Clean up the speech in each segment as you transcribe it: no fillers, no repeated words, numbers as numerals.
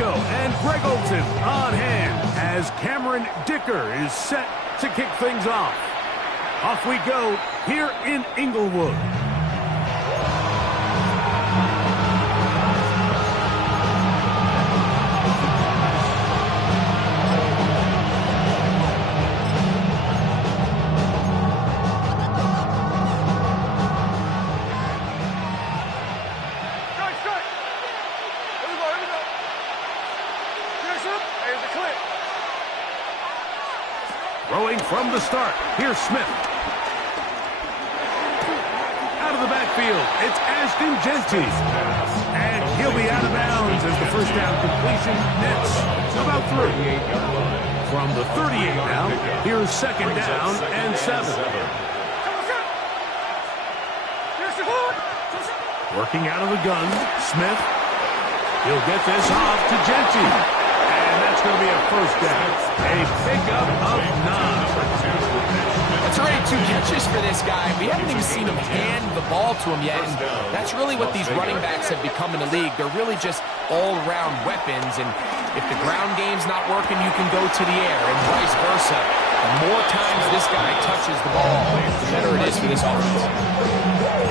Rico and Greg Olson on hand as Cameron Dicker is set to kick things off. Off we go here in Inglewood. Throwing from the start. Here's Smith. Out of the backfield, it's Ashton Genty. And he'll be out of bounds as the first down completion nets about 3. From the 38 now, here's second down and 7. Working out of the gun, Smith. He'll get this off to Genty. That's going to be a first down. A pickup of 9. That's already 2 catches for this guy. We haven't even seen him hand the ball to him yet. And that's really what these running backs have become in the league. They're really just all-around weapons. And if the ground game's not working, you can go to the air and vice versa. The more times this guy touches the ball, the better it is for this offense.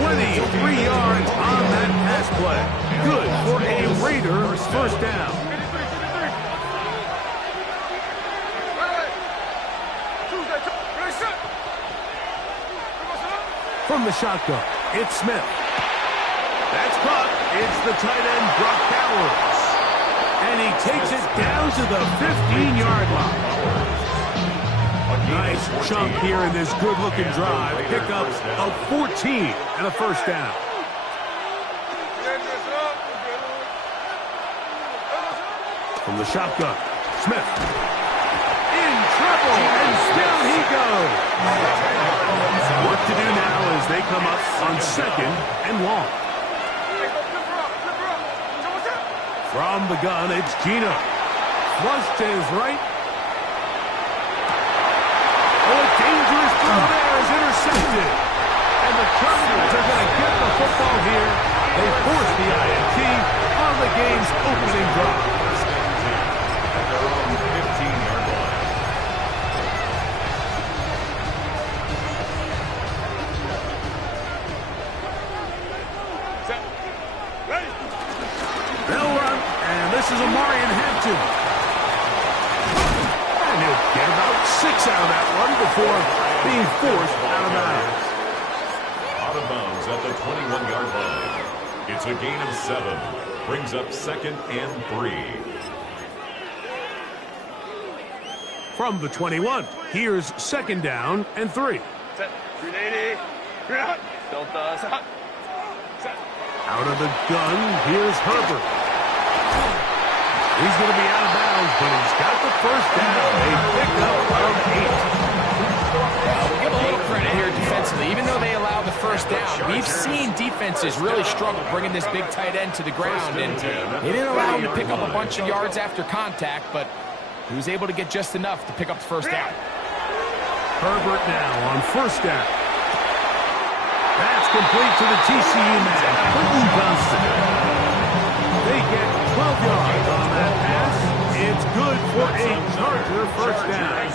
23 yards on that pass play. Good for a Raiders first down. From the shotgun, it's Smith. That's caught. It's the tight end, Brock Bowers. And he takes it down to the 15-yard line. A nice chunk here in this good-looking drive. Pickup of 14 and a first down. From the shotgun, Smith. In trouble, and still he goes. What to do now as they come up on second and long. From the gun, it's Gino. Flush to his right. Oh, a dangerous throw there is intercepted. And the Chargers are going to get the football here. They force the INT on the game's opening drive. At their own 15-yard line. They'll run, and this is Amarian Hampton. And he'll get about 6 out of that one before being forced out of bounds. Out of bounds at the 21-yard line. It's a gain of 7. Brings up second and 3. From the 21, here's second down and 3. Out of the gun, here's Herbert. He's going to be out of bounds, but he's got the first down. A pickup of 8. We'll give a little credit here defensively. Even though they allow the first down, we've seen defenses really struggle bringing this big tight end to the ground. And they didn't allow him to pick up a bunch of yards after contact, but he was able to get just enough to pick up the first down. Herbert now on first down. That's complete to the TCU man, Quentin Johnston. They get 12 yards on that pass. It's good for a Charger first down.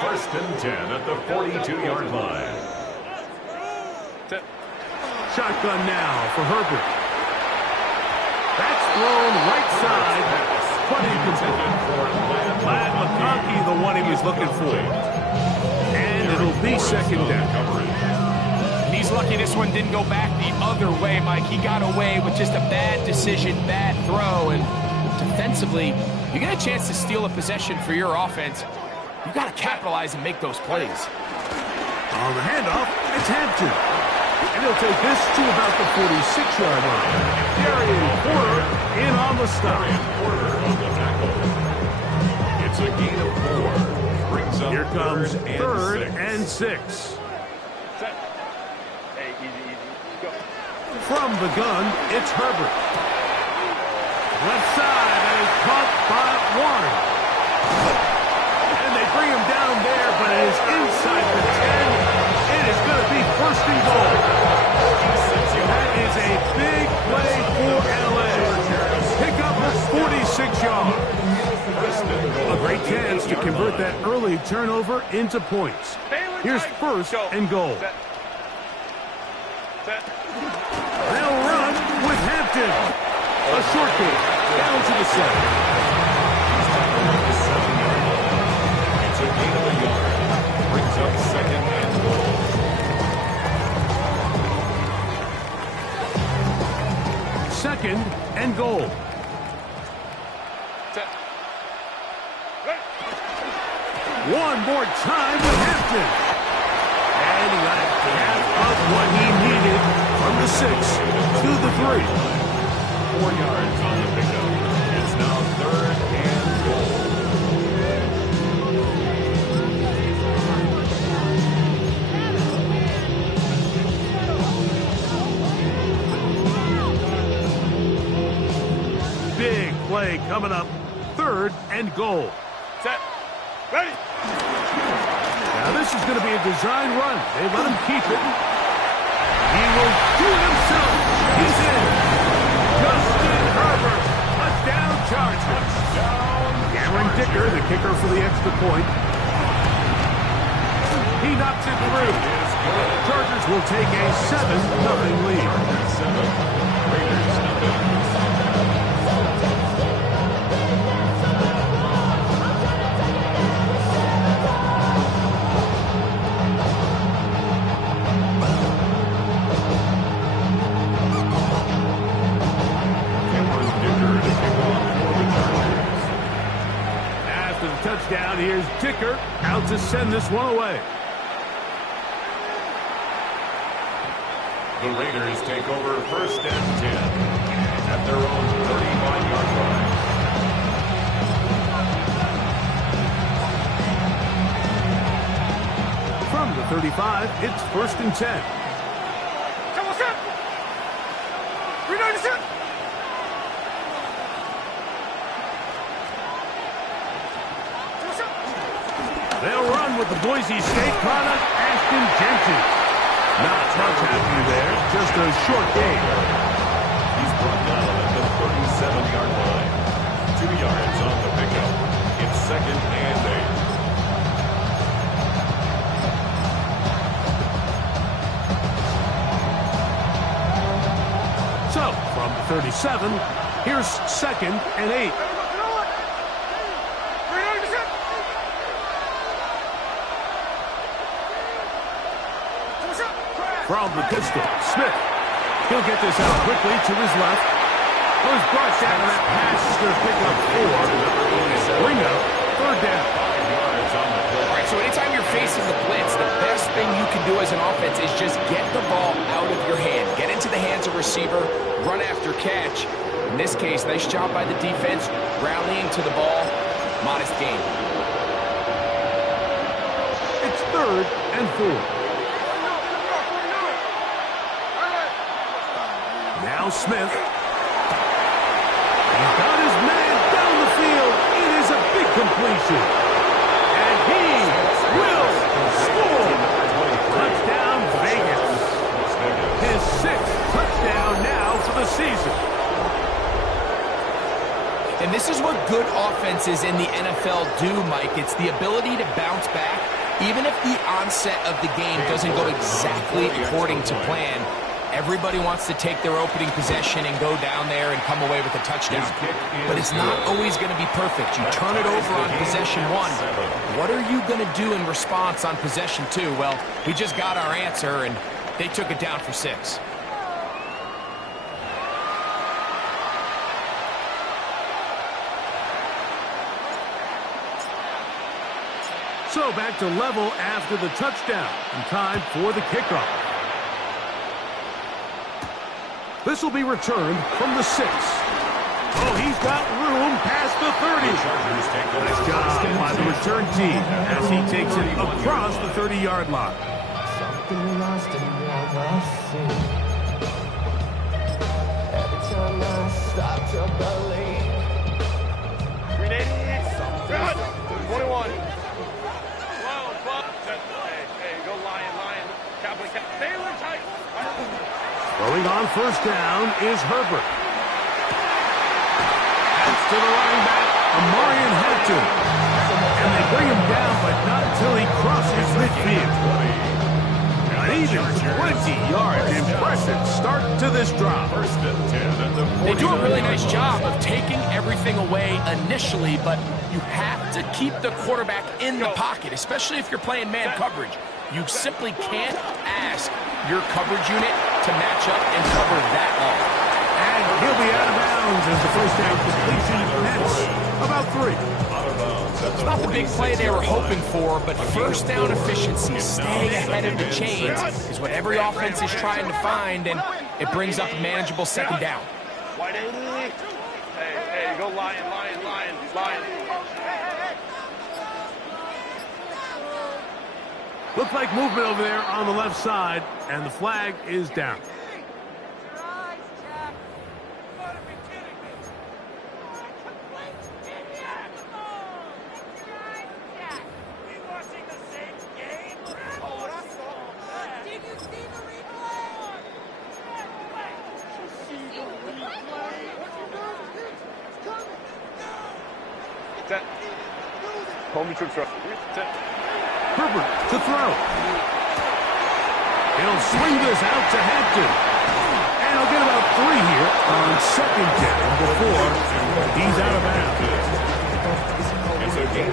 First and 10 at the 42-yard line. Shotgun now for Herbert. That's thrown right side, but incomplete. Ladd McConkey, the one he was looking for. And it'll be second down. And he's lucky this one didn't go back the other way, Mike. He got away with just a bad decision, bad throw. And defensively, you get a chance to steal a possession for your offense. You got to capitalize and make those plays. On the handoff, it's Hampton. And he'll take this to about the 46-yard line. Darian Porter in on the stop. Porter on the tackle. It's a gain of 4. Brings up Here comes third and 6. From the gun, it's Herbert. Left side, and is caught by Warren. And they bring him down there, but it is inside the 10. It is going to be first and goal. That is a big play for LA. convert that early turnover into points. Here's first and goal. They'll run with Hampton. A short game down to the 7. It's a gain of a yard. Brings up second and goal. Second and goal. One more time with Hampton. And he got half of what he needed from the 6 to the 3. 4 yards on the pickup. It's now third and goal. Big play coming up. Third and goal. Set. Ready. Now this is going to be a design run. They let him keep it. He will do it himself. He's in. Justin Herbert. Touchdown Chargers. Cameron Dicker, the kicker for the extra point. He knocks it through. Chargers will take a 7-0 lead. 7. Raiders nothing. Touchdown. Here's Dicker out to send this one away. The Raiders take over first and 10 at their own 35-yard line. From the 35, it's first and 10. They'll run with the Boise State product, Ashton Jenkins. Not much happening there, just a short game. He's brought down at the 37-yard line. 2 yards on the pickup. It's second and 8. So, from the 37, here's second and 8. From the pistol, Smith. He'll get this out quickly to his left. Was brought down, and that pass is going to pick up 4. Bring up third down. All right, so anytime you're facing the blitz, the best thing you can do as an offense is just get the ball out of your hand. Get into the hands of receiver, run after catch. In this case, nice job by the defense, rallying to the ball. Modest gain. It's third and 4. Now Smith. He's got his man down the field. It is a big completion. And he will score. Touchdown Vegas. His 6th touchdown now for the season. And this is what good offenses in the NFL do, Mike. It's the ability to bounce back, even if the onset of the game doesn't go exactly according to plan. Everybody wants to take their opening possession and go down there and come away with a touchdown. But it's not always going to be perfect. You turn it over on possession 1. What are you going to do in response on possession 2? Well, we just got our answer, and they took it down for 6. So back to level after the touchdown. And time for the kickoff. This will be returned from the 6. Oh, he's got room past the 30. Nice job by the return team as he takes it across the 30-yard line. Something lost in what I see. Every time I start to believe. 21. Hey, go Lion. Cowboy, Taylor tight. Throwing on first down is Herbert. That's to the running back, Amarian Hampton. And they bring him but not until he crosses midfield. An even 20 yards. Impressive start to this drive. First and 10 at the 40. They do a really nice job of taking everything away initially, but you have to keep the quarterback in the pocket, especially if you're playing man coverage. You simply can't ask your coverage unit to match up and cover that long. And he'll be out of bounds as the first down completion nets about 3. It's not the big play they were hoping for, but first down efficiency, staying ahead of the chains, is what every offense is trying to find, and it brings up a manageable second down. Hey, go lion. Looks like movement over there on the left side, and the flag is down. Herbert to throw. He'll swing this out to Hampton. And he'll get about 3 here on second down before he's out of bounds.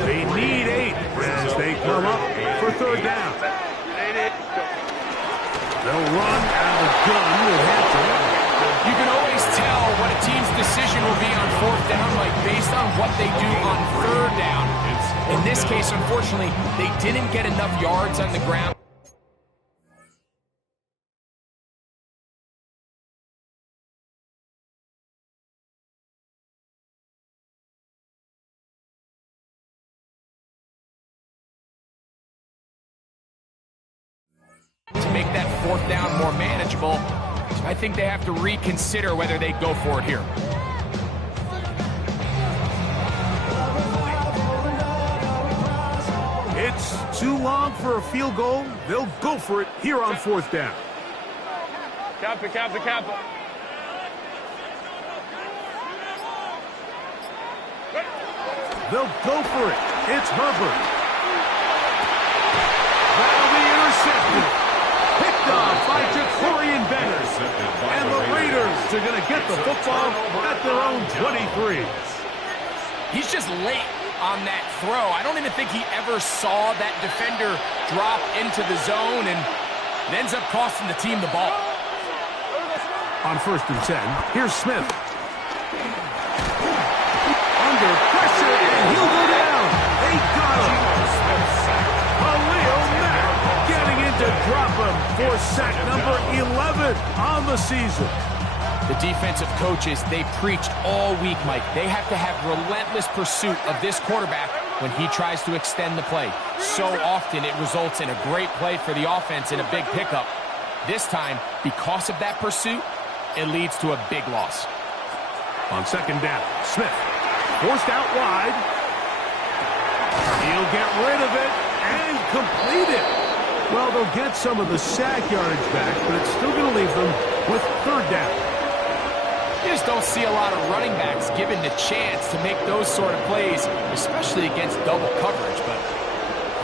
They need 8 as they come up for third down. They'll run out of gun with Hampton. You can always tell what a team's decision will be on fourth down, like based on what they do on third down. In this case, unfortunately, they didn't get enough yards on the ground. To make that fourth down more manageable, so I think they have to reconsider whether they go for it here. It's too long for a field goal. They'll go for it here on fourth down. Kappa. They'll go for it. It's Herbert. That'll be intercepted. Picked off by Jacorian Bennett. And the Raiders are going to get the football at their own 23. He's just late on that throw. I don't even think he ever saw that defender drop into the zone, and it ends up costing the team the ball. On first and 10, here's Smith. Under pressure, and he'll go down. They got him. Khalil Mack getting in to drop him for sack number 11 on the season. The defensive coaches, they preached all week, Mike. They have to have relentless pursuit of this quarterback when he tries to extend the play. So often it results in a great play for the offense and a big pickup. This time, because of that pursuit, it leads to a big loss. On second down, Smith forced out wide. He'll get rid of it and complete it. Well, they'll get some of the sack yardage back, but it's still going to leave them with third down. You just don't see a lot of running backs given the chance to make those sort of plays, especially against double coverage. But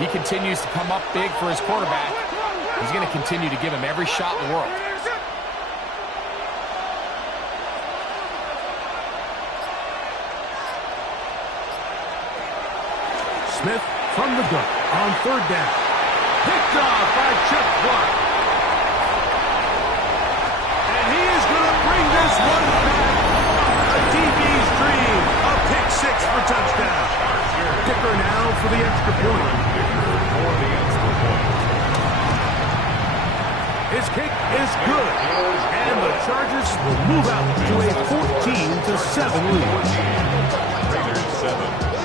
he continues to come up big for his quarterback. He's going to continue to give him every shot in the world. Smith from the gun on third down. Picked off by Chuck Clark. And he is going to bring this one back. A DB's dream. A pick 6 for touchdown. Kicker now for the extra point. His kick is good. And the Chargers will move out to a 14-7 lead. Raiders 7.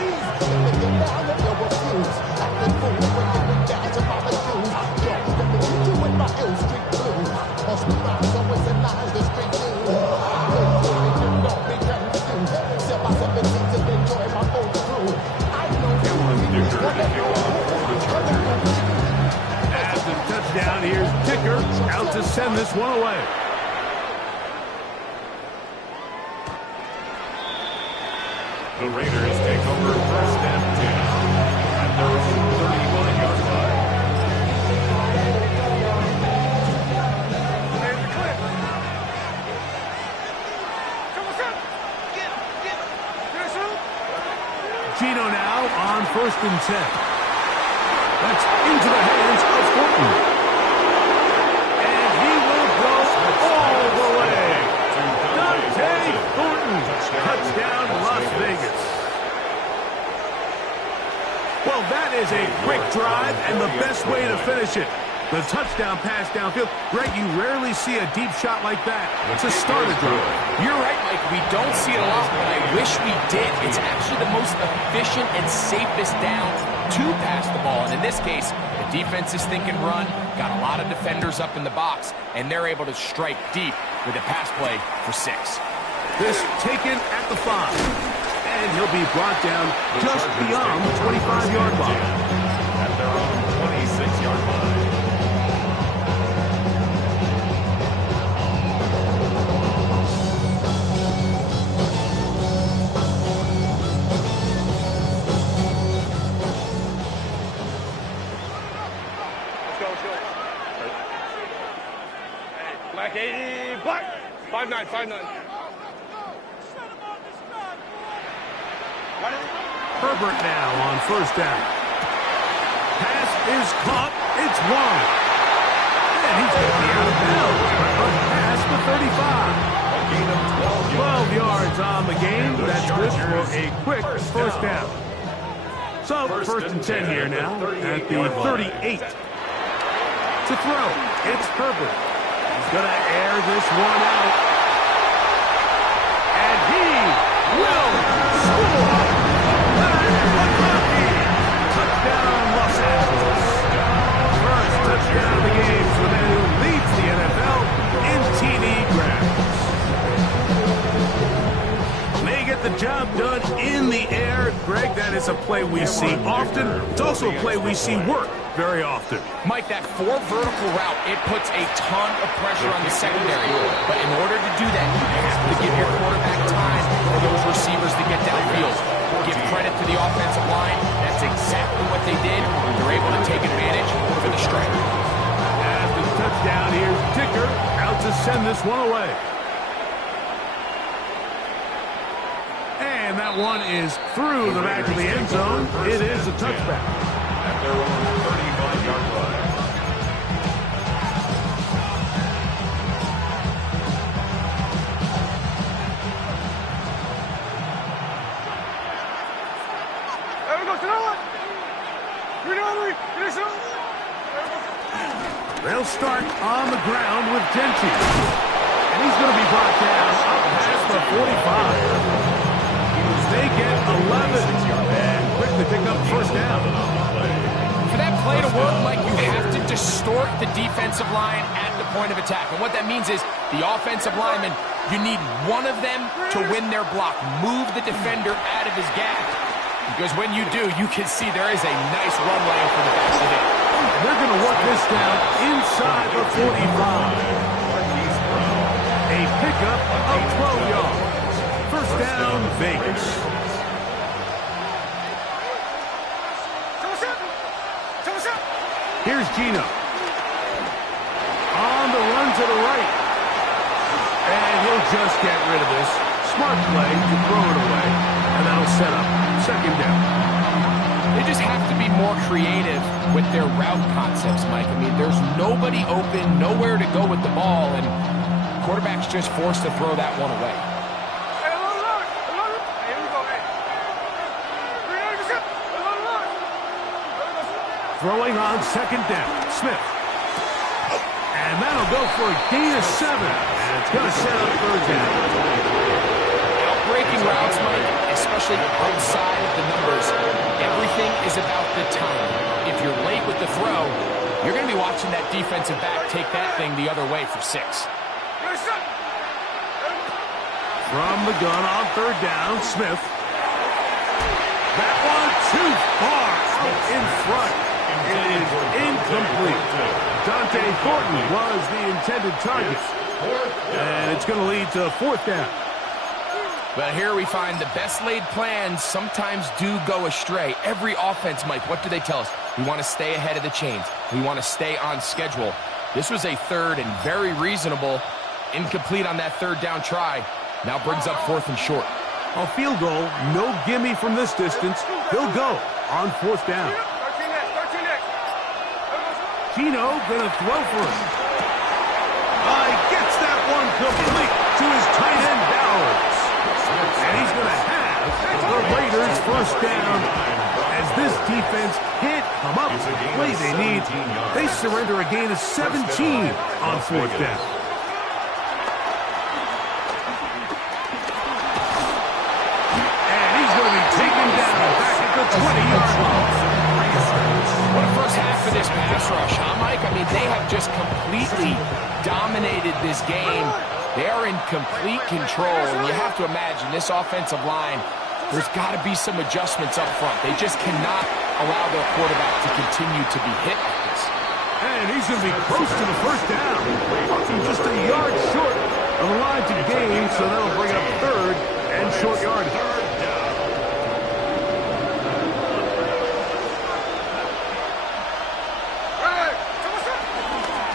After the touchdown, here's Kicker out to send this one away. The Raiders take over first and 10 at their own 30. Geno now on 1st and 10. That's into the hands of Thornton. And he will go all the way. Ncaa Thornton, touchdown Las Vegas. Well, that is a quick drive and the best way to finish it. The touchdown pass downfield. Greg, you rarely see a deep shot like that to start a drive. You're right, Mike. We don't see it a lot, but I wish we did. It's actually the most efficient and safest down to pass the ball. And in this case, the defense is thinking run, got a lot of defenders up in the box, and they're able to strike deep with a pass play for 6. This taken at the 5. And he'll be brought down just beyond the 25-yard line. At their own 26-yard line. Black 80, black. 5'9", 5'9". Herbert now on 1st down. Pass is caught. It's won. And he's going to be out of bounds. But past the 35. 12 yards on the game. That's good for a quick 1st down. So 1st and 10 here now at the 38. To throw, it's Herbert. He's going to air this one out. And he will score. Touchdown, Los Angeles. First touchdown of the game for the man who leads the NFL in TD grabs. They get the job done in the air. Greg, that is a play we see often. It's also a play we see work very often. Mike, that 4 vertical route, it puts a ton of pressure on the secondary. But in order to do that, you have to give your quarterback time for those receivers to get downfield. Give credit to the offensive line. That's exactly what they did. They're able to take advantage for the strike. After the touchdown, here's Dicker out to send this one away. And that one is through the back of the end zone. It is a touchback. At their own 35-yard line. They'll start on the ground with Ncaa. And he's going to be brought down up past the 45. They get 11. And quickly pick up 1st down. For that play to work, Mike, you have to distort the defensive line at the point of attack. And what that means is the offensive lineman, you need one of them to win their block. Move the defender out of his gap. Because when you do, you can see there is a nice run lane for the best of it. They're going to work this down inside the 45. A pickup of 12 yards. 1st down, Vegas. Here's Geno. On the run to the right. And he'll just get rid of this. Smart play to throw it away. And that'll set up 2nd down. They just have to be more creative with their route concepts, Mike. I mean, there's nobody open, nowhere to go with the ball, and quarterback's just forced to throw that one away. Throwing on 2nd down, Smith. And that'll go for a gain of 7. And it's going to set up 3rd down. Breaking routes, Mike, especially outside of the numbers, everything is about the timing. If you're late with the throw, you're going to be watching that defensive back take that thing the other way for 6. From the gun on 3rd down, Smith. That one too far out in front. It is incomplete. Ncaa Thornton was the intended target. And it's going to lead to 4th down. But here we find the best laid plans sometimes do go astray. Every offense, Mike, what do they tell us? We want to stay ahead of the chains. We want to stay on schedule. This was a 3rd and very reasonable. Incomplete on that 3rd down try. Now brings up 4th and short. A field goal, no gimme from this distance. He'll go on 4th down. 13 next. Gino gonna throw for it. He gets that one complete to his tight end Bowers. And he's gonna have the Raiders 1st down. As this defense can't come up with the play they need, they surrender a gain of 17 on 4th down. And he's going to be taken down back at the 20-yard line. What a first half for this pass rush, huh, Mike? I mean, they have just completely dominated this game. They're in complete control, and you have to imagine this offensive line, there's got to be some adjustments up front. They just cannot allow their quarterback to continue to be hit like this. And he's going to be close to the 1st down. Just a yard short of the line to gain, so that'll bring up 3rd and short yardage.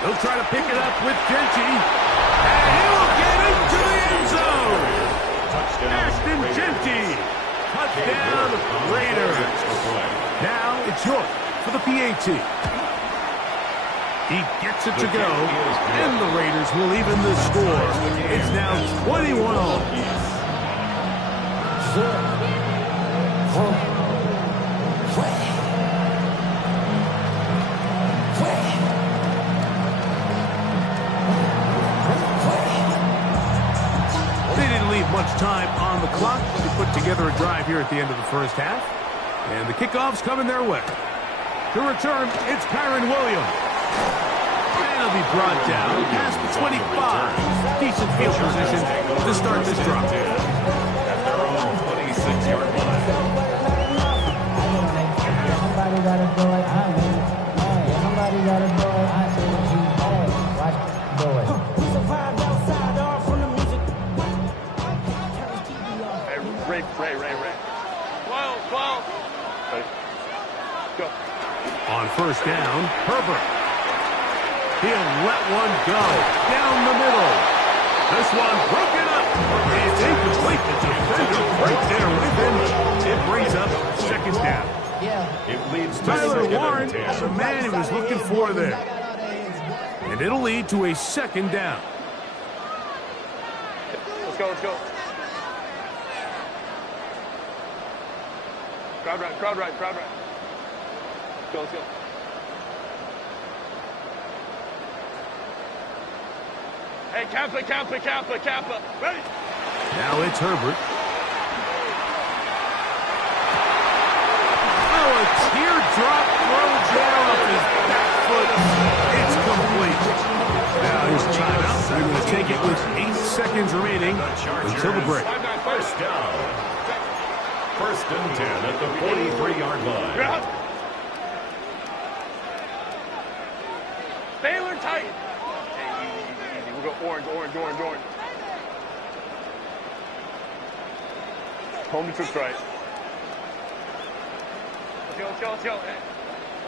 He'll try to pick it up with Ncaa, and he'll get into the end zone. Ashton Ncaa. Touchdown, Raiders. Now it's York for the PAT. He gets it to go, and the Raiders will even the score. It's now 21-all. They didn't leave much time on the clock to put together a drive here at the end of the 1st half. And the kickoff's coming their way. To return, it's Kyron Williams. And he'll be brought down past the 25. Decent field position to start this drive. At their own 26-yard line. Somebody gotta do it. I mean, hey, somebody gotta do it. I say what you hey, watch do it. We survived outside all from the music. Hey, Ray. 12. Ready. Go. On 1st down, Herbert. He'll let one go down the middle. This one broken up. It's incomplete. The defender right there with him. It brings up 2nd down. It leads to Tyler 2nd Warren and 10. is the man he was looking for there. And it'll lead to a 2nd down. Let's go. Crowd right. Let's go. Hey, Kappa. Ready? Now it's Herbert. A teardrop throw down off his back foot. It's complete. Now his timeout. They're going to take it with 8 seconds remaining until the break. 1st down. 1st and 10 at the 43-yard line. You're out. Baylor tight. Hey, easy. We'll go orange. Home to trick right. Let's go. Hey.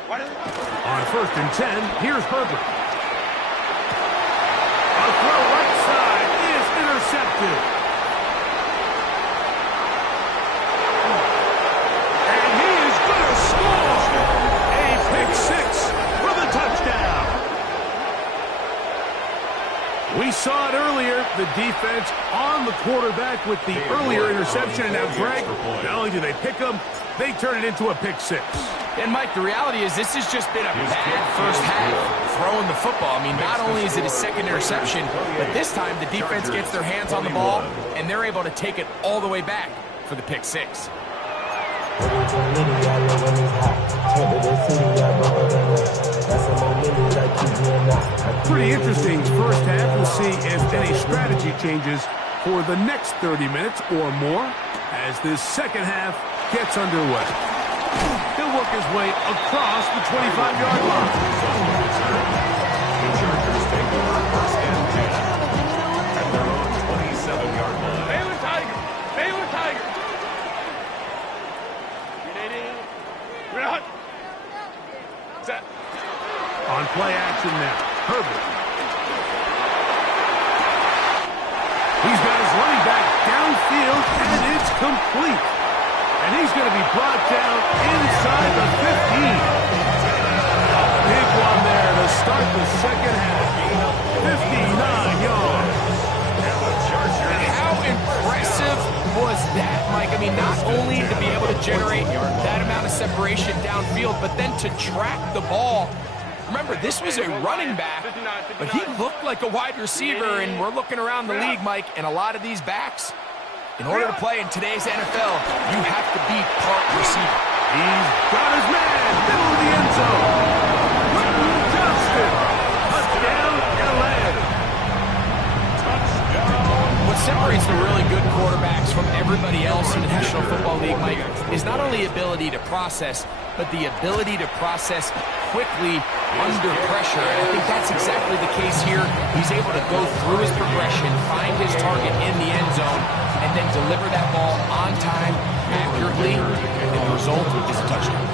On 1st and 10, here's Herbert. A throw right side is intercepted. And he is going to score a pick 6 for the touchdown. We saw it earlier, the defense on the quarterback with the earlier interception. And now, Greg, not only do they pick him, they turn it into a pick 6. And, Mike, the reality is this has just been a bad first half throwing the football. I mean, not only is it a 2nd interception, but this time the defense gets their hands on the ball, and they're able to take it all the way back for the pick 6. Pretty interesting first half. We'll see if any strategy changes for the next 30 minutes or more as this 2nd half gets underway. He'll work his way across the 25-yard line. The Chargers take over 1st and 10 at their own 27-yard line. Baylor Tiger. We're out. Set. On play action now, Herbert. He's got his running back downfield, and it's that, Mike, I mean, not only to be able to generate that amount of separation downfield, but then to track the ball. Remember, this was a running back, but he looked like a wide receiver, and we're looking around the league, Mike, and a lot of these backs, in order to play in today's NFL, you have to be part receiver. He's got his man, middle of the end zone. Johnston, touchdown, LA. What separates the really good quarterbacks from everybody else in the National Football League, Mike, is not only ability to process, but the ability to process quickly under pressure. And I think that's exactly the case here. He's able to go through his progression, find his target in the end zone, and then deliver that ball on time, accurately, and the result is a touchdown.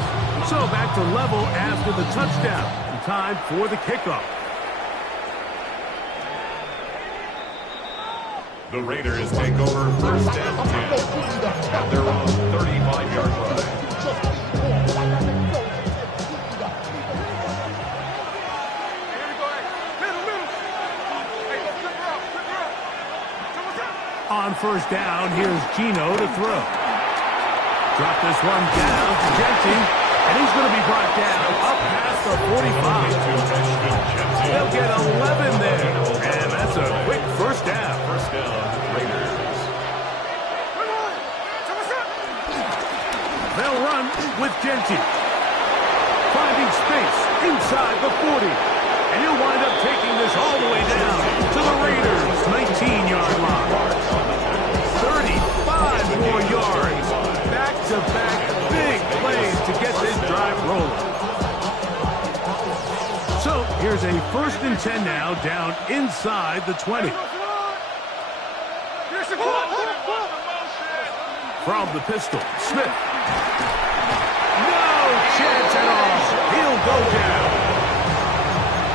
So back to level after the touchdown. Time for the kickoff. The Raiders take over first and 10 at their own 35-yard line. On first down, here's Gino to throw. Drop this one down to Ncaa, and he's going to be brought down up past the 45. They'll get 11 there, and that's a quick first down. First down, Raiders. They'll run with Ncaa. Finding space inside the 40. And he'll wind up taking this all the way down to the Raiders' 19-yard line. 35 more yards. Back-to-back big plays to get this drive rolling. So here's a 1st and 10 now, down inside the 20. From the pistol, Smith. No chance at all. He'll go down.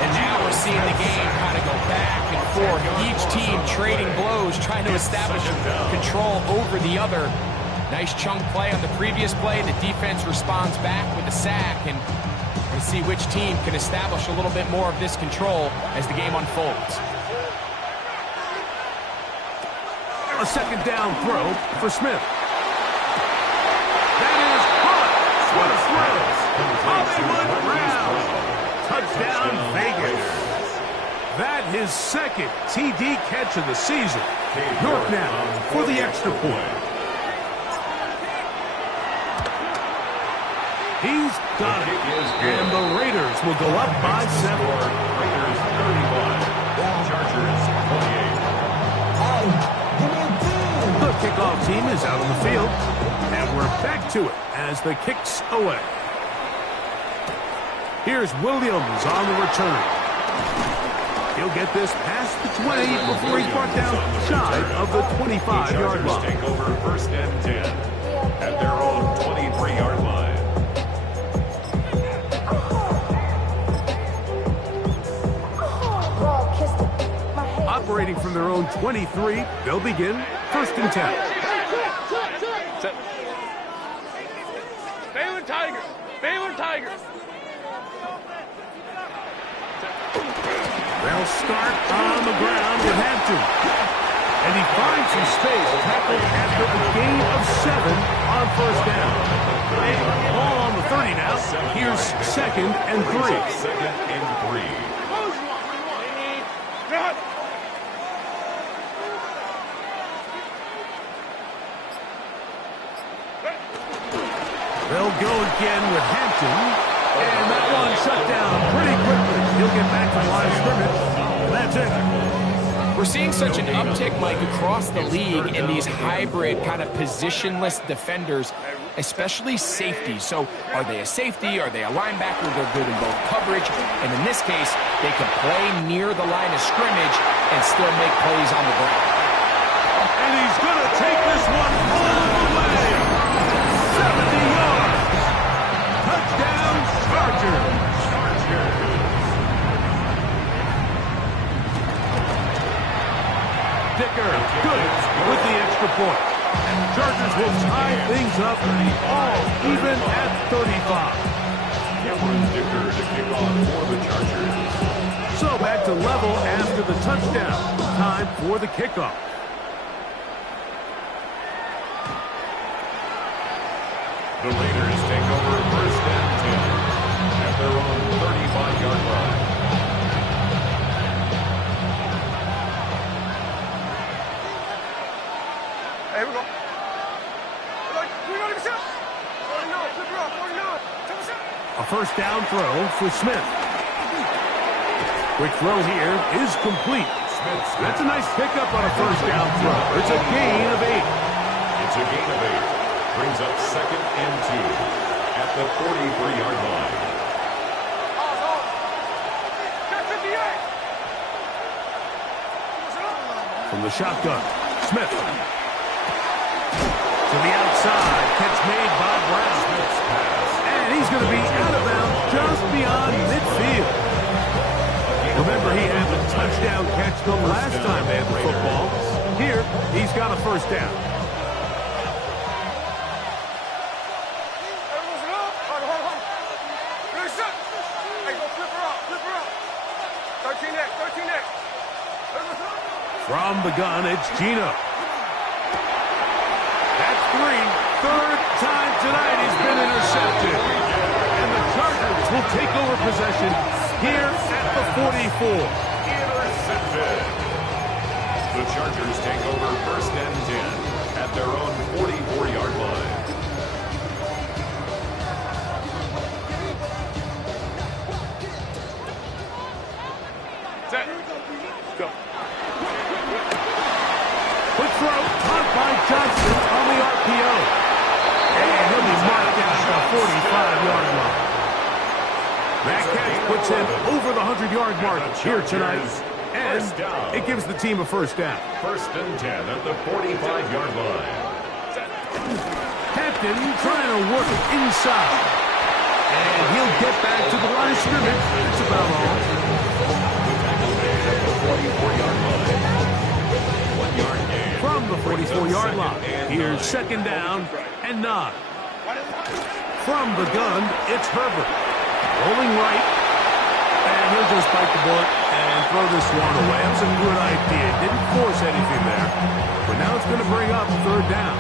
And now we're seeing the game kind of go back and forth. Each team trading blows, trying to establish control over the other. Nice chunk play on the previous play. The defense responds back with a sack, and we'll see which team can establish a little bit more of this control as the game unfolds. A second down throw for Smith. That is caught. What a throw. Hollywood Brown. Touchdown, Vegas. That his second TD catch of the season. York now for the extra point. He's got it. And the Raiders will go up by 7. Raiders 31. Chargers 28. The kickoff team is out on the field. And we're back to it as the kick's away. Here's Williams on the return. He'll get this past the 20 before he's brought down shy of the 25-yard line. Take over 1st and 10 at their own 23-yard line. Operating from their own 23, they'll begin 1st and 10. Baylor Tigers! Baylor Tigers! They'll start on the ground with Hampton. And he finds some space, tackled after a gain of 7 on 1st down. Ball on the 30 now. Here's 2nd and 3. 2nd and 3. They'll go again with Hampton. And that one shut down pretty quickly. He'll get back to the line of scrimmage. And that's it. We're seeing such an uptick, Mike, across the league in these hybrid kind of positionless defenders, especially safety. So are they a safety? Are they a linebacker? They're good in both coverage. And in this case, they can play near the line of scrimmage and still make plays on the ground. And he's going to take this one all the way. 70 yards. Touchdown, Chargers. Dicker, good with the extra point. Chargers will tie things up all even at 35. Cameron Dicker to kick off for the Chargers. So back to level after the touchdown. Time for the kickoff. The Raiders take over first and 10 at their own 35-yard line. Hey, we go. A first down throw for Smith. Quick throw here is complete. That's a nice pickup on a first down throw. It's a gain of 8. It's a gain of 8. Brings up second and 2 at the 43-yard line. From the shotgun, Smith. To the outside, catch made by Brown. And he's going to be out of bounds just beyond midfield. Remember, he had the touchdown catch the last time they had the football. Here, he's got a first down. From the gun, it's Gino. That's 3. Third time tonight he's been intercepted. And the Chargers will take over possession here at the 44. Intercepted. The Chargers take over first and 10 at their own 44-yard line. Set. Go. Quick throw, caught by Johnson on the RPO. And he'll be marked down at the 45-yard line. That catch puts him over the 100-yard mark here tonight. And it gives the team a first down. First and 10 at the 45-yard line. Hampton trying to work it inside. And he'll get back to the line of scrimmage. That's about all. From the 44-yard line, here's second down and 9. From the gun, it's Herbert. Rolling right, and he'll just bite the bullet and throw this one away. That's a good idea. Didn't force anything there, but now it's going to bring up third down.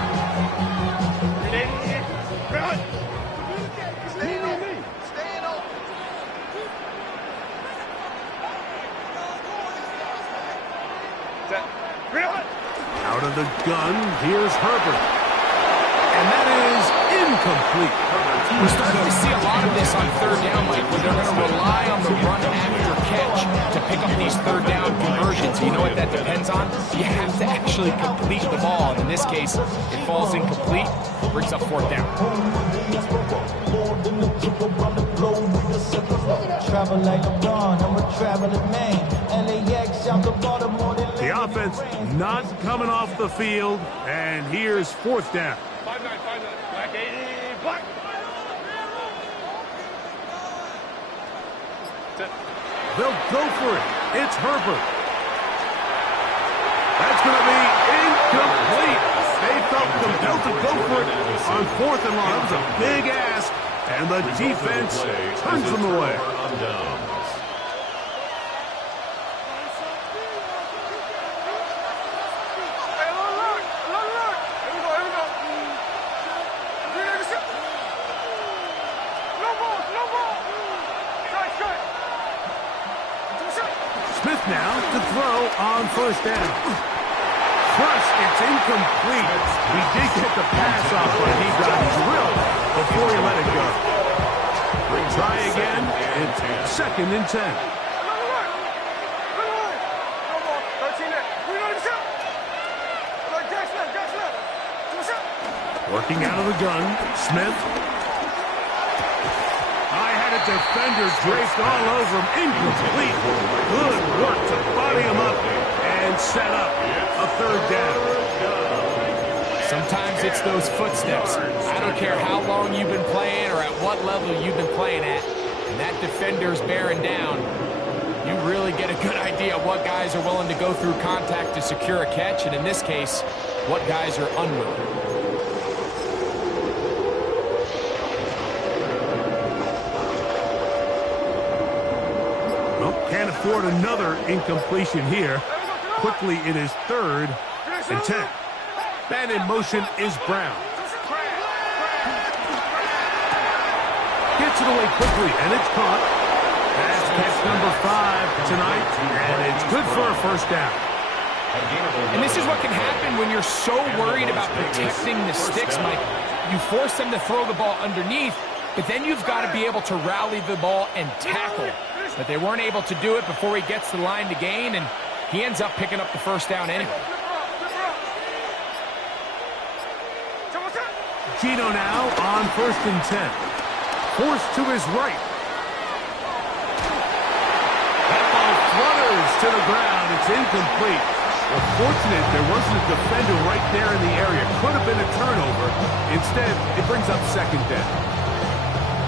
Out of the gun, here's Herbert. And that is incomplete. We're starting to see a lot of this on third down, Mike, where they're going to rely on the run after catch to pick up these third down conversions. You know what that depends on? You have to actually complete the ball. And in this case, it falls incomplete, brings up fourth down. Travel like a dawn, I'm a traveling man. LAX out the Baltimore. The offense not coming off the field, and here's fourth down. 5-9, 5-9. Black 80, black. They'll go for it. It's Herbert. That's going to be incomplete. They felt compelled to go for it on fourth and long. That was a big ask, and the defense turns them away. Smith now to throw on first down. First, it's incomplete. He did get the pass off, but he got drilled before he let it go. Try again. It's second and 10. Working out of the gun, Smith. Defender draped all over him. Incomplete. Good work to body him up and set up a third down. Sometimes it's those footsteps. I don't care how long you've been playing or at what level you've been playing at. And that defender's bearing down. You really get a good idea of what guys are willing to go through contact to secure a catch. And in this case, what guys are unwilling. Can't afford another incompletion here. Quickly, it is third and 10. And in motion is Brown. Gets it away quickly, and it's caught. That's catch number 5 tonight, and it's good for a first down. And this is what can happen when you're so worried about protecting the sticks, Mike. You force them to throw the ball underneath, but then you've got to be able to rally the ball and tackle. But they weren't able to do it before he gets the line to gain, and he ends up picking up the first down anyway. Gino now on 1st and 10. Forced to his right. That ball flutters to the ground. It's incomplete. Well, fortunate there wasn't a defender right there in the area. Could have been a turnover. Instead, it brings up 2nd down.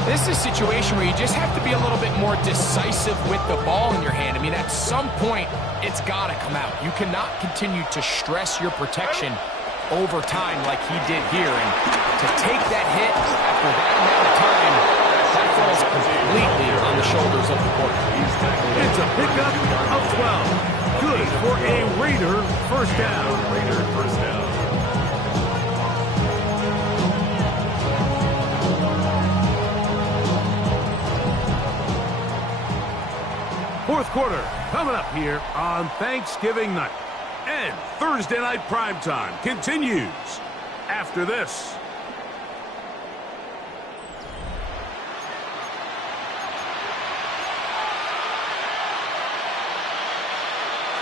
This is a situation where you just have to be a little bit more decisive with the ball in your hand. I mean, at some point, it's got to come out. You cannot continue to stress your protection over time like he did here. And to take that hit after that amount of time, that falls completely on the shoulders of the quarterback. It's a pickup of 12. Good for a Raider first down. Raider first down. Fourth quarter coming up here on Thanksgiving night. And Thursday night primetime continues after this.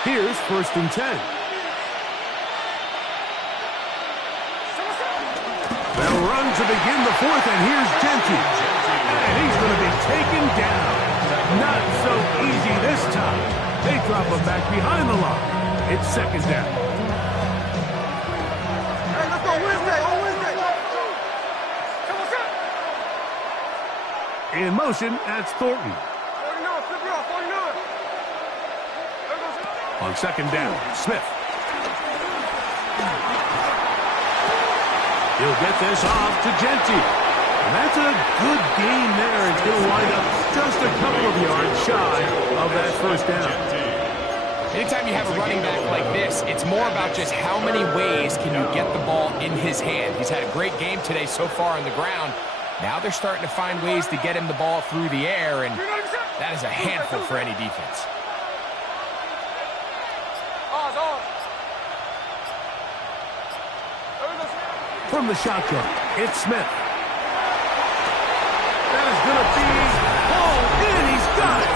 Here's 1st and 10. They'll run to begin the 4th, and here's Ncaa. And he's going to be taken down. Not so easy this time. They drop him back behind the line. It's 2nd down. Hey, let's go Wednesday. On Wednesday. In motion, that's Thornton. 49, flip it off, 49. On 2nd down, Smith. He'll get this off to Ncaa. And that's a good gain there. It's going to wind up just a couple of yards shy of that first down. Anytime you have a running back like this, it's more about just how many ways can you get the ball in his hand. He's had a great game today so far on the ground. Now they're starting to find ways to get him the ball through the air, and that is a handful for any defense. From the shotgun, it's Smith. That is going to be pulled in. He's got it.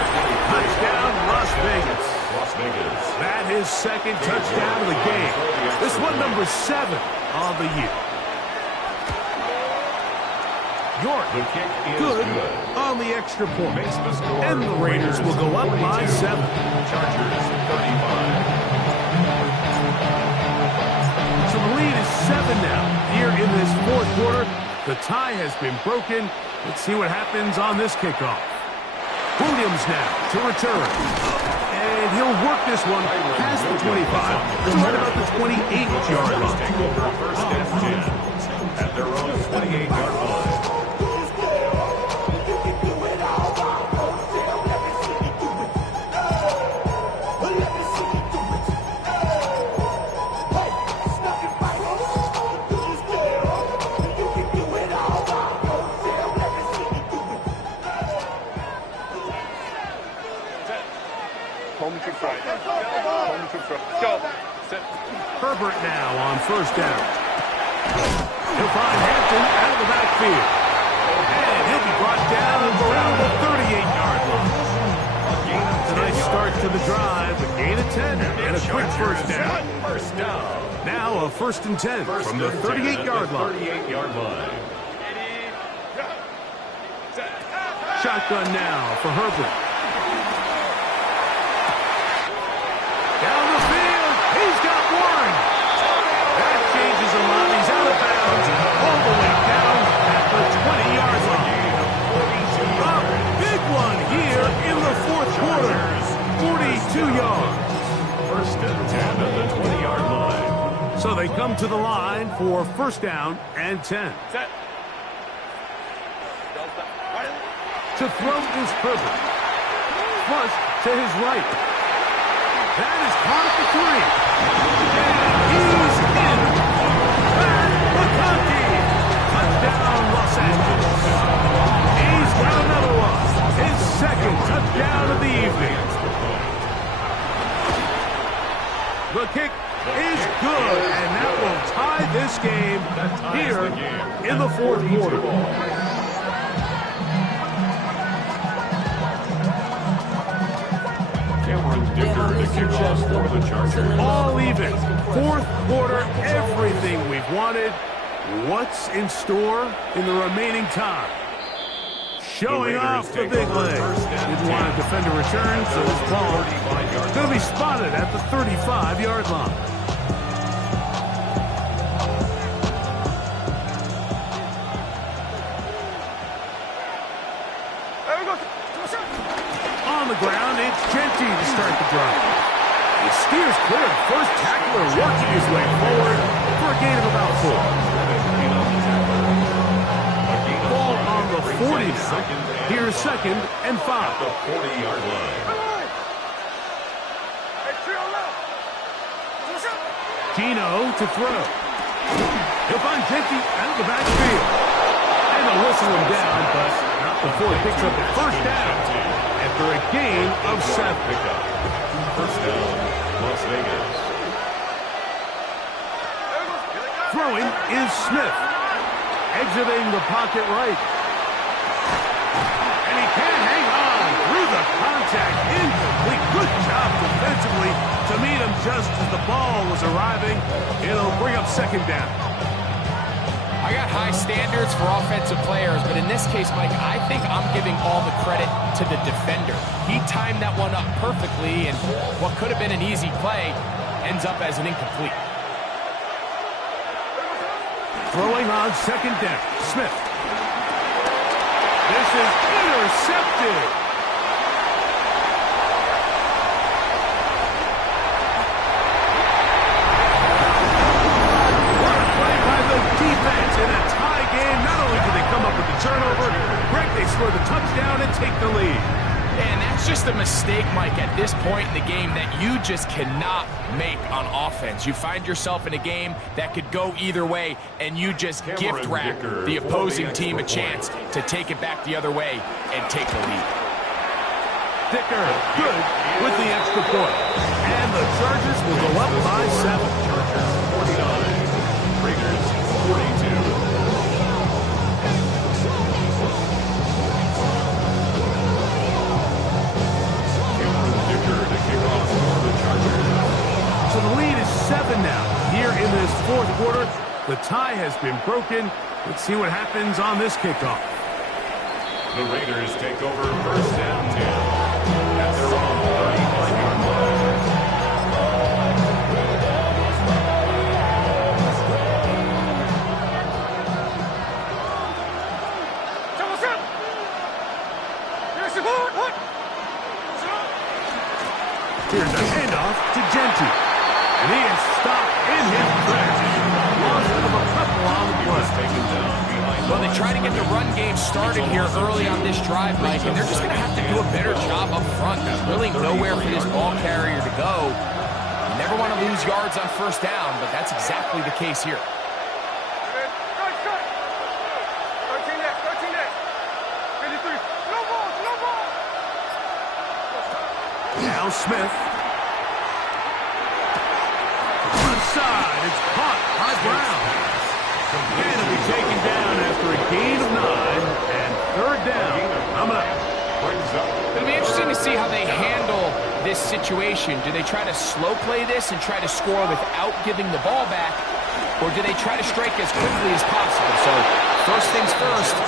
Touchdown, Las Vegas. Las Vegas. That is 2nd touchdown of the game. This one number 7 of the year. York, The kick is good on the extra point. Makes the score And the Raiders will go up by 7. Chargers 35. So the lead is 7 now. Here in this 4th quarter, the tie has been broken. Let's see what happens on this kickoff. Williams now to return. And he'll work this one past the 25 to right about the 28-yard line. Take over 1st and 10 at their own 28-yard line. Herbert now on 1st down. He'll find Hampton out of the backfield. And he'll be brought down around the 38-yard line. A nice start to the drive, a gain of 10, and a quick first down. First down. Now a 1st and 10 from the 38-yard line. 38-yard line. Shotgun now for Herbert. Down the field, he's got one. That changes a lot. He's out of bounds all the way down at the 20-yard line. A big one here in the 4th quarter. 42 yards. 1st and 10 at the 20-yard line. So they come to the line for 1st down and 10. Set. To throw is Herbert. Flush to his right. That is caught at the 3. And he's in. Back McConkey. Touchdown, Los Angeles. He's got here in the fourth quarter. All even. Fourth quarter, everything we've wanted. What's in store in the remaining time? Showing off the big leg. Didn't want to defend a return, so this ball is going to be spotted at the 35-yard line. On the ground, it's Ncaa to start the drive. He steers clear. First tackler working his way forward for a gain of about 4. Ball on the 40 now. Here's 2nd and 5. The 40-yard line. Gino to throw. He'll find Ncaa out of the backfield. And they'll whistle him down, but not before he picks up the first down after a gain of 7. First down, Las Vegas. Throwing is Smith. Exiting the pocket right. And he can't hang on through the contact. Incomplete. Good job defensively to meet him just as the ball was arriving. It'll bring up 2nd down. I got high standards for offensive players, but in this case, Mike, I think I'm giving all the credit to the defender. He timed that one up perfectly, and what could have been an easy play ends up as an incomplete. Throwing on 2nd down. Smith. This is intercepted. What a play by the defense in a tie game. Not only did they come up with the turnover, Greg, they score the touchdown and take the lead. And that's just a mistake, Mike, at this point in the game that you just cannot make on offense. You find yourself in a game that could go either way, and you just gift wrap the opposing team a chance to take it back the other way and take the lead. Dicker, good with the extra point. And the Chargers will go up by 7. Chargers 49, Raiders 42. So the lead is 7 now. Here in this fourth quarter, the tie has been broken. Let's see what happens on this kickoff. The Raiders take over first and 10 at their own 35-yard line. Here's a handoff to Ncaa. And he is stopped in his tracks. Loss of a couple on the play. Well, they try to get the run game started here early on this drive, Mike, and they're just going to have to do a better job up front. There's really nowhere for this ball carrier to go. You never want to lose yards on first down, but that's exactly the case here. Now Smith. Onside. It's caught by Brown. And it'll be taken down after a gain of 9 and 3rd down. Coming up. It'll be interesting to see how they handle this situation. Do they try to slow play this and try to score without giving the ball back? Or do they try to strike as quickly as possible? So first things first,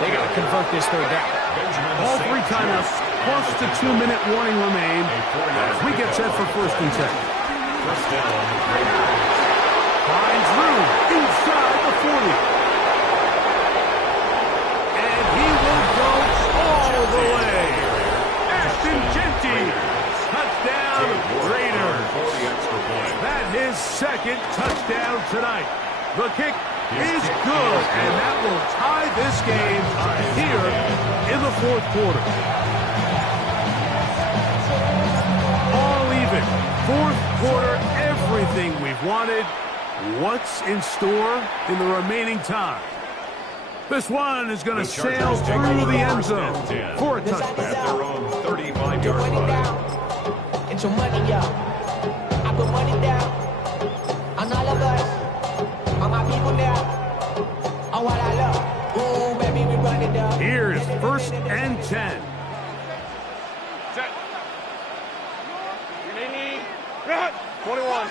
they got to convert this 3rd down. All 3 timeouts plus the 2-minute warning remain as we get set for 1st and 10. First down, Finds room inside the 40. And he will go all the way. Ncaa. Touchdown, Raiders. That his 2nd touchdown tonight. The kick is good, and that will tie this game here in the 4th quarter. All even. 4th quarter, everything we've wanted. What's in store in the remaining time? This one is going to sail through the end zone for a touchdown. their own 35-yard line. And your money, y'all. I put money down on all of us, on my people now. 1st and 10. Set. 21.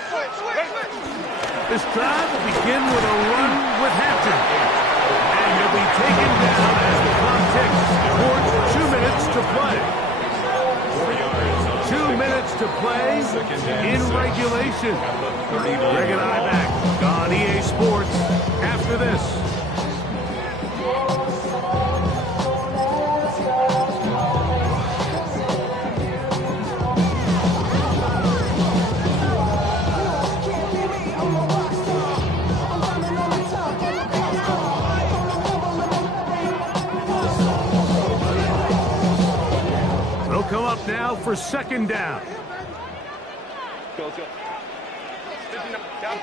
This drive will begin with a run with Hampton. And he'll be taken down as the clock ticks towards 2 minutes to play. 2 minutes to play in regulation. Greg and I back on EA Sports after this. They'll come up now for 2nd down. Go, let's go. Count,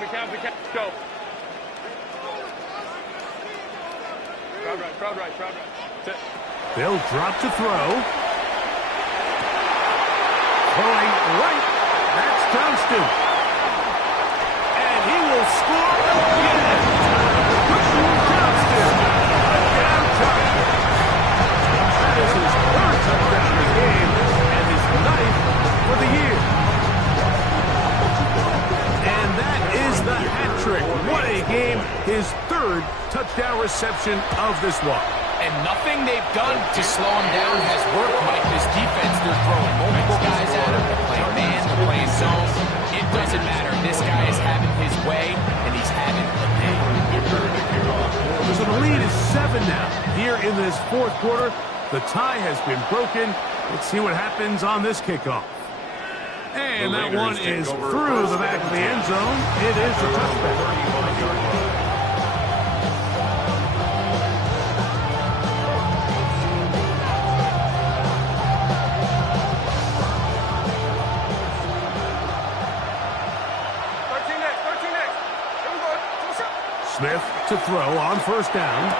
go. Crowd right. Sit. They'll drop to throw. Throwing right. That's Johnston. And he will score again. Johnston. Touchdown target. That is his 3rd touchdown of the game and his 9th for the year. And that is the hat trick. What a game. His 3rd touchdown reception of this one. And nothing they've done to slow him down has worked, Mike. This defense, they're throwing multiple guys at him. They're playing man, they're playing zone. It doesn't matter. This guy is having his way, and he's having a day. So the lead is 7 now. Here in this 4th quarter, the tie has been broken. Let's see what happens on this kickoff. And that one is through the back of the end zone. It is a touchback. Smith to throw on 1st down.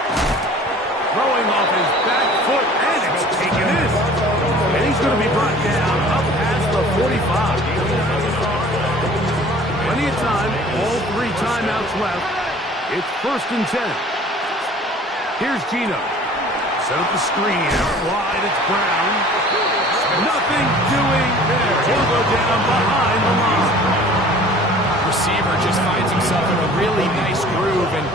Throwing off his back foot, and it's taken in. And he's going to be brought down up past the 45. Plenty of time, all 3 timeouts left. It's 1st and 10. Here's Gino. Set up the screen, out wide, it's Brown. Nothing doing there. He'll go down behind the line. Receiver just finds himself in a really nice groove, and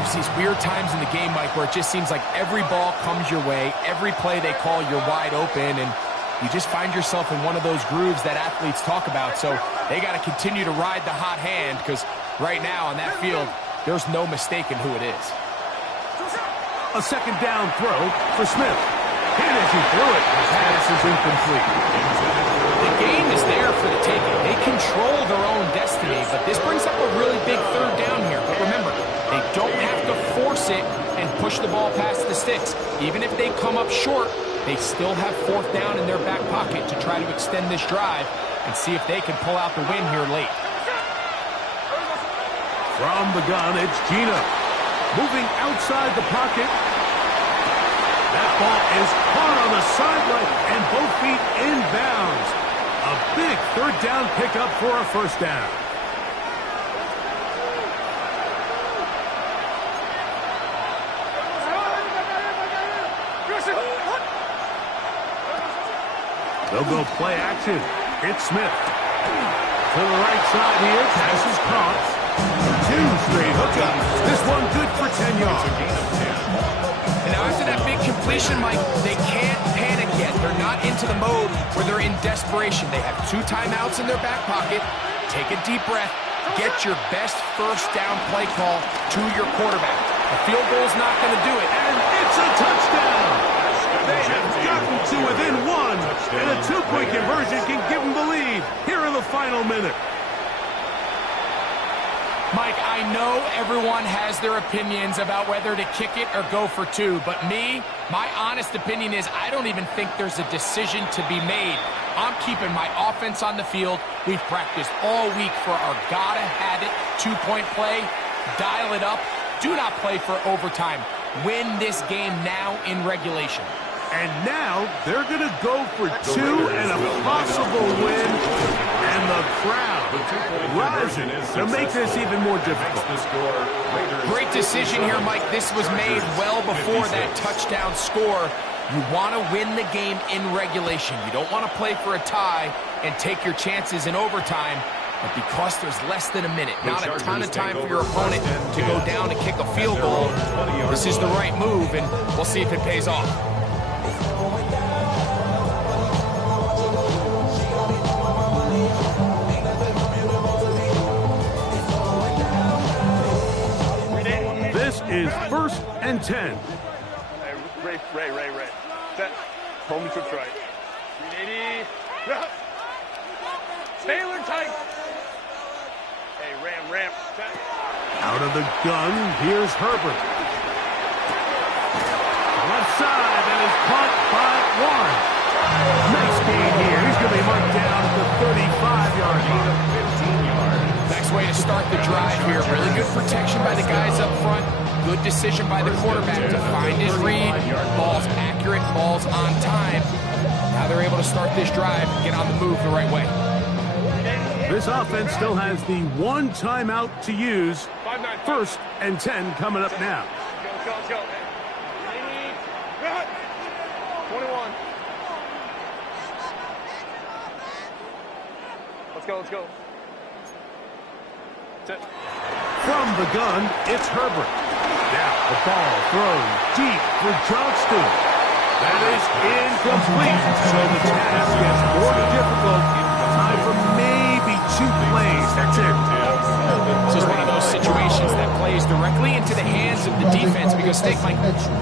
there's these weird times in the game, Mike, where it just seems like every ball comes your way, every play they call, you're wide open, and you just find yourself in one of those grooves that athletes talk about. So they got to continue to ride the hot hand, because right now on that field, there's no mistaking who it is. A 2nd down throw for Smith. And as he threw it, the pass is incomplete. The game is there for the taking. They control their own destiny, but this brings up a really big 3rd down here. But remember, they don't have to force it and push the ball past the sticks. Even if they come up short, they still have 4th down in their back pocket to try to extend this drive and see if they can pull out the win here late. From the gun, it's Gino. Moving outside the pocket. That ball is caught on the sideline and both feet inbounds. A big 3rd down pickup for a 1st down. They'll go play action. It's Smith. To the right side here. Pass is caught. 2 straight hookups. This one good for 10 yards. And now after that big completion, Mike, they can't panic yet. They're not into the mode where they're in desperation. They have 2 timeouts in their back pocket. Take a deep breath. Get your best 1st down play call to your quarterback. A field goal's not going to do it. And it's a touchdown. They have gotten to within 1. And a 2-point conversion can give them the lead here in the final minute. Mike, I know everyone has their opinions about whether to kick it or go for 2, but my honest opinion is I don't even think there's a decision to be made. I'm keeping my offense on the field. We've practiced all week for our gotta-have-it 2-point play. Dial it up. Do not play for overtime. Win this game now in regulation. And now they're going to go for 2 and a possible win. And the crowd rising to make this even more difficult. Great decision here, Mike. This was made well before that touchdown score. You want to win the game in regulation. You don't want to play for a tie and take your chances in overtime. But because there's less than a minute, not a ton of time for your opponent to go down and kick a field goal, this is the right move, and we'll see if it pays off. This is 1st and 10. Hey, Ray. Set. Home to try. 380. Taylor tight. Hey, Ram. Set. Out of the gun, here's Herbert. Left side, that is caught by Warren. Nice gain here. He's going to be marked down at the 35-yard line. 15 yards. Nice way to start the drive here. Really good protection by the guys up front. Good decision by the quarterback to find his read. Ball's accurate, ball's on time. Now they're able to start this drive and get on the move the right way. This offense still has the one timeout to use. 1st and 10 coming up now. Let's go. 21. Let's go. Set. From the gun, it's Herbert. Now the ball thrown deep for Johnston. That is incomplete. So the task gets more difficult. Time for maybe 2 plays. That's it. This is one of those situations that plays directly into the hands of the defense because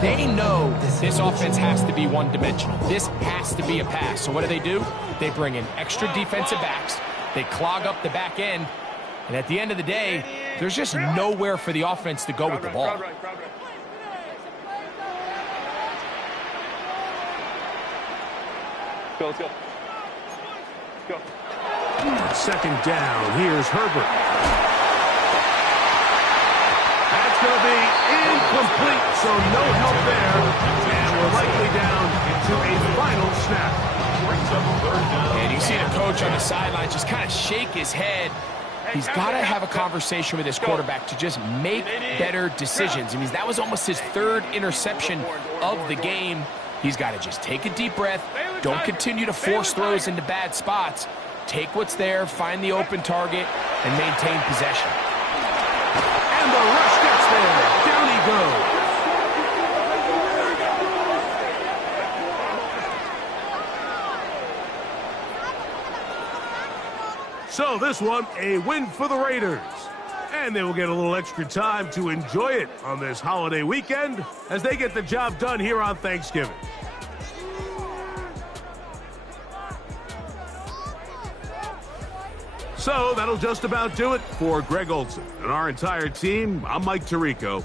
they know this offense has to be one-dimensional. This has to be a pass. So what do? They bring in extra defensive backs. They clog up the back end. And at the end of the day, there's just nowhere for the offense to go with the ball. Let's go. 2nd down, here's Herbert. That's going to be incomplete, so no help there. And we're likely down to a final snap. And you see the coach on the sideline just kind of shake his head. He's got to have a conversation with his quarterback to just make better decisions. I mean, that was almost his 3rd interception of the game. He's got to just take a deep breath. Don't continue to force throws into bad spots. Take what's there, find the open target, and maintain possession. And the rush gets there. Down he goes. So this one, a win for the Raiders. And they will get a little extra time to enjoy it on this holiday weekend as they get the job done here on Thanksgiving. So that'll just about do it for Greg Olson and our entire team. I'm Mike Tirico.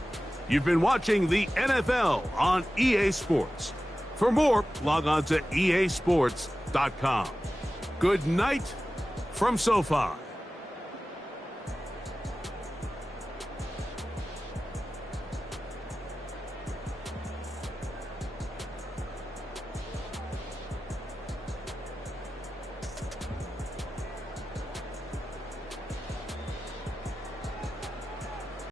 You've been watching the NFL on EA Sports. For more, log on to easports.com. Good night from SoFi.